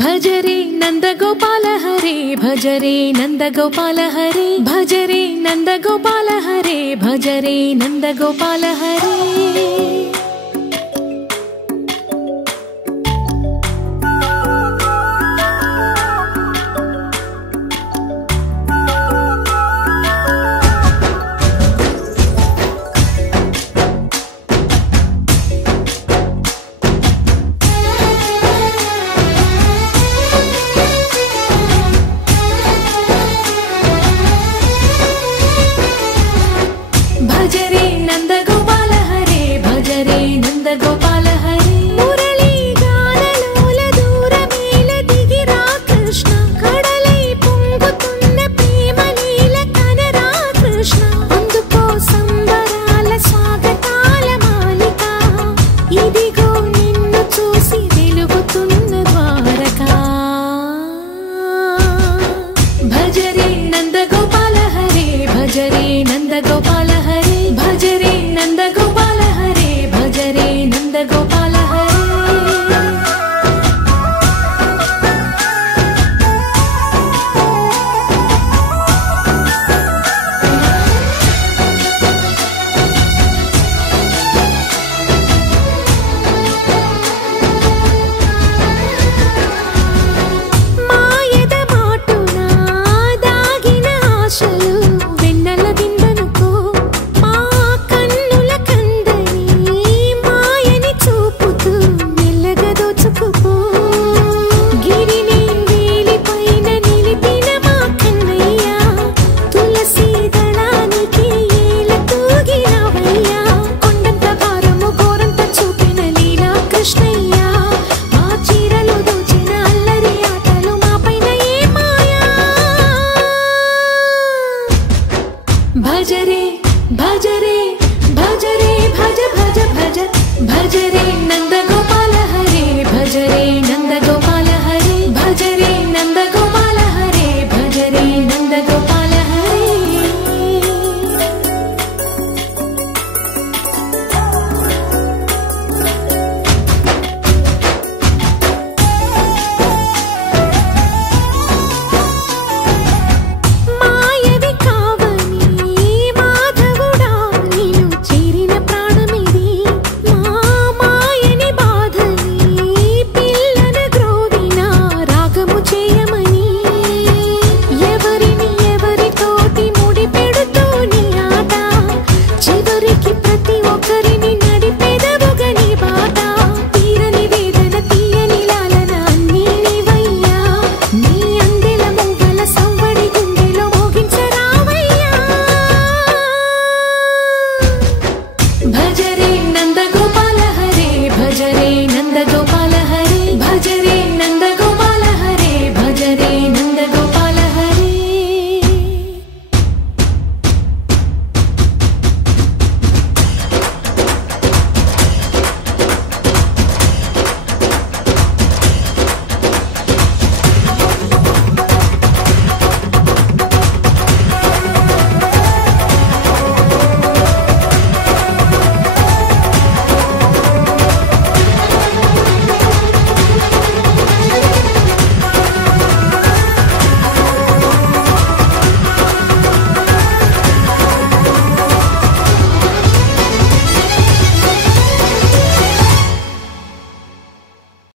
भजरे नंदगोपाल हरे भजरे नंदगोपाल हरे भजरे नंदगोपाल हरे भजरे नंदगोपाल हरे भजरे नंदगोपाल हरे भजरे नंदगोपाल हरे मुरली गानलोल दूरमेल दिगिरा कृष्ण कड़लै పొంగుతున్న ప్రేమలీల కనరా కృష్ణ అందుకో సంబరాల స్వాగతాల మాలిక ఇదిగో నిన్ను చూసి వెలుగుతున్న ద్వారకా భజరే నందగోపాల హరే భజరే నందగోపాల हरे भजरे नंदगोपाल हरे भजरे नंदगोपाल हरे మాయద మాటున దాగిన ఆశలు వెన్నెల బిందెనుకో भजरे भजरे भज भज भज भजरे